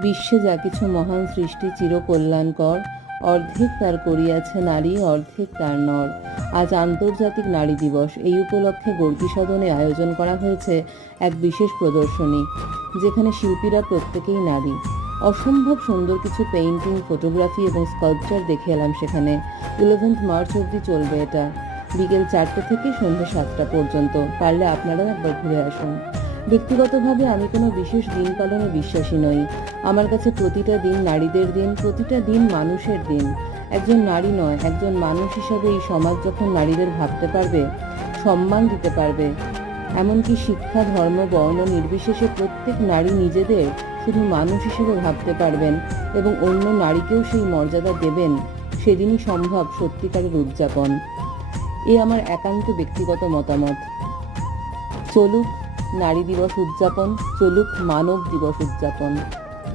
বিশ্বে যা কিছু মহান সৃষ্টি চিরকল্যাণকর, অর্ধেক তার করিয়াছে নারী, অর্ধেক তার নর। আজ আন্তর্জাতিক নারী দিবস। এই উপলক্ষে গর্গী সদনে আয়োজন করা হয়েছে এক বিশেষ প্রদর্শনী, যেখানে শিল্পীরা প্রত্যেকেই নারী। অসম্ভব সুন্দর কিছু পেইন্টিং, ফটোগ্রাফি এবং স্কাল্পচার দেখে এলাম সেখানে। 11 মার্চ অবধি চলবে এটা, বিকেল 4টে থেকে সন্ধ্যে 7টা পর্যন্ত। পারলে আপনারাও একবার ঘুরে আসুন। ব্যক্তিগতভাবে আমি কোনো বিশেষ দিন পালনে বিশ্বাসী নই। আমার কাছে প্রতিটা দিন নারীদের দিন, প্রতিটা দিন মানুষের দিন। একজন নারী নয়, একজন মানুষ হিসাবে এই সমাজ যখন নারীদের ভাবতে পারবে, সম্মান দিতে পারবে, এমনকি শিক্ষা, ধর্ম, বর্ণ নির্বিশেষে প্রত্যেক নারী নিজেদের শুধু মানুষ হিসেবে ভাবতে পারবেন এবং অন্য নারীকেও সেই মর্যাদা দেবেন, সেদিনই সম্ভব সত্যিকারের উদযাপন। এ আমার একান্ত ব্যক্তিগত মতামত। চলুক নারী দিবস উদযাপন, চলুক মানব দিবস উদযাপন।